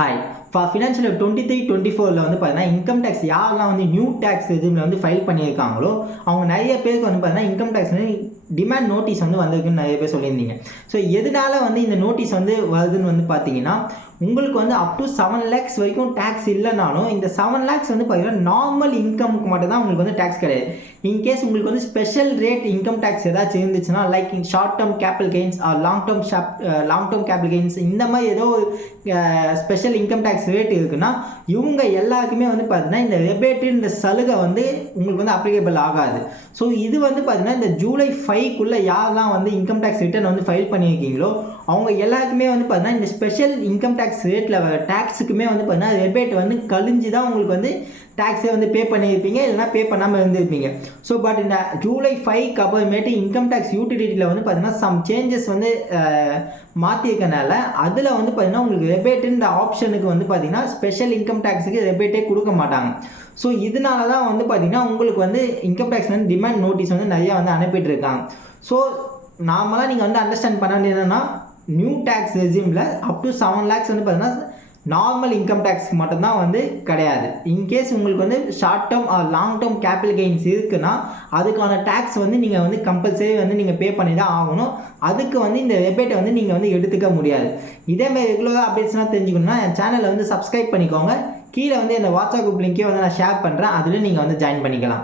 Hi for financial year 23-24 வந்து பார்த்தீங்கன்னா income tax யாரெல்லாம் வந்து நியூ டேக்ஸ் எதுவுமே வந்து ஃபைல் பண்ணியிருக்காங்களோ அவங்க நிறைய பேருக்கு வந்து பார்த்தீங்கன்னா இன்கம் டேக்ஸ் வந்து டிமாண்ட் நோட்டீஸ் வந்து வந்திருக்குன்னு நிறைய பேர் சொல்லியிருந்தீங்க. ஸோ எதனால வந்து இந்த நோட்டீஸ் வந்து வருதுன்னு வந்து பார்த்தீங்கன்னா உங்களுக்கு வந்து அப் டு 7 lakhs வரைக்கும் டேக்ஸ் இல்லைனாலும் இந்த 7 lakhs வந்து பார்த்தீங்கன்னா நார்மல் இன்கமுக்கு மட்டும் தான் உங்களுக்கு வந்து டேக்ஸ் கிடையாது. இன்கேஸ் உங்களுக்கு வந்து ஸ்பெஷல் ரேட் இன்கம் டேக்ஸ் ஏதாச்சும் இருந்துச்சுன்னா like short term capital gains or long term capital gains இந்த மாதிரி ஏதோ ஸ்பெஷல் இன்கம் டேக்ஸ் ரேட் இருக்குன்னா இவங்க எல்லாருக்குமே வந்து பார்த்தீங்கன்னா இந்த ரெபேட்டுன்ற சலுகை வந்து உங்களுக்கு வந்து அப்ளிகேபிள் ஆகாது. ஸோ இது வந்து பார்த்தீங்கன்னா இந்த ஜூலை 5க்குள்ளே யாரெல்லாம் வந்து இன்கம் டேக்ஸ் ரிட்டர்ன் வந்து ஃபைல் பண்ணியிருக்கீங்களோ அவங்க எல்லாருக்குமே வந்து பார்த்தீங்கன்னா இந்த ஸ்பெஷல் இன்கம் டேக்ஸ் ரேட்டில் டேக்ஸுக்குமே வந்து பார்த்தீங்கன்னா ரெபேட் வந்து கழிஞ்சு தான் உங்களுக்கு வந்து டேக்ஸை வந்து பே பண்ணியிருப்பீங்க, இல்லைனா பே பண்ணாமல் இருந்திருப்பீங்க. ஸோ பட் இந்த ஜூலை 5க்கு அப்புறமேட்டு இன்கம் டேக்ஸ் யூட்டிலிட்டியில் வந்து பார்த்தீங்கன்னா சம் சேஞ்சஸ் வந்து மாற்றிருக்கனால அதில் வந்து பார்த்தீங்கன்னா உங்களுக்கு ரெபேட்டுன்ற ஆப்ஷனுக்கு வந்து பார்த்தீங்கன்னா ஸ்பெஷல் இன்கம் டேக்ஸுக்கு ரெபேட்டே கொடுக்க மாட்டாங்க. ஸோ இதனால தான் வந்து பார்த்தீங்கன்னா உங்களுக்கு வந்து இன்கம் டேக்ஸ் வந்து டிமாண்ட் நோட்டீஸ் வந்து நிறையா வந்து அனுப்பிட்டு இருக்காங்க. ஸோ நார்மலாக நீங்கள் வந்து அண்டர்ஸ்டாண்ட் பண்ண வேண்டியது என்னன்னா நியூ டேக்ஸ் ரெஸ்யூமில் அப் டு 7 lakhs வந்து பார்த்தீங்கன்னா நார்மல் இன்கம் டேக்ஸ்க்கு மட்டும்தான் வந்து கிடையாது. இன்கேஸ் உங்களுக்கு வந்து short term or long term capital gains இருக்குன்னா அதுக்கான டேக்ஸ் வந்து நீங்கள் வந்து கம்பல்சரி வந்து நீங்கள் பே பண்ணி தான் ஆகணும். அதுக்கு வந்து இந்த ரெபேட்டை வந்து நீங்கள் வந்து எடுத்துக்க முடியாது. இதேமாதிரி ரெகுலராக அப்டேட்ஸ்லாம் தெரிஞ்சுக்கணும்னா என் சேனலை வந்து சப்ஸ்கிரைப் பண்ணிக்கோங்க. கீழே வந்து இந்த வாட்ஸ்அப் குரூப் லிங்க்கே வந்து நான் ஷேர் பண்ணுறேன், அதில் நீங்கள் வந்து ஜாயின் பண்ணிக்கலாம்.